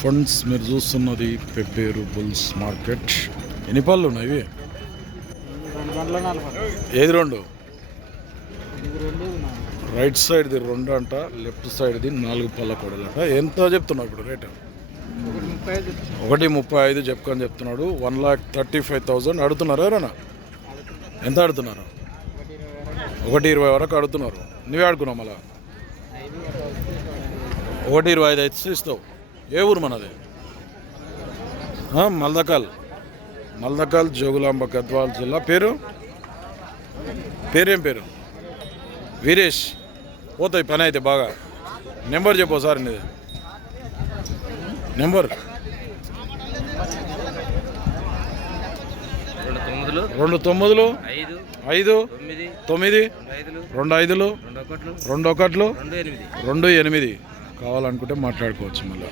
Friends మీరు చూస్తున్నది Pebbair bulls market. ఎన్ని పళ్ళు ఉన్నాయి ఏది రెండు? రైట్ సైడ్ది రెండు అంట లెఫ్ట్ సైడ్ది నాలుగు పళ్ళ కొడలంట. ఎంత చెప్తున్నావు ఇప్పుడు రేట్? ఒకటి ముప్పై ఐదు చెప్పుకొని చెప్తున్నాడు. One lakh thirty five thousand అడుగుతున్నారు ఎవరైనా? ఎంత అడుగుతున్నారు? ఒకటి ఇరవై వరకు అడుగుతున్నారు. నువ్వే ఆడుకున్నావు మళ్ళా? ఒకటి ఇరవై ఐదు అయితే ఇస్తావు. ఏ ఊరు మనది? మల్దకల్. మల్దకల్ జోగులాంబ గద్వాల్ జిల్లా. పేరు? పేరేం పేరు? వీరేష్. పోతాయి పని అయితే బాగా. నెంబర్ చెప్పు ఒకసారి నీది. నెంబర్? రెండు తొమ్మిదిలు. ఐదు. తొమ్మిది. రెండు ఐదులు. రెండు ఒకట్లు. రెండు ఎనిమిది. కావాలనుకుంటే మాట్లాడుకోవచ్చు మళ్ళీ.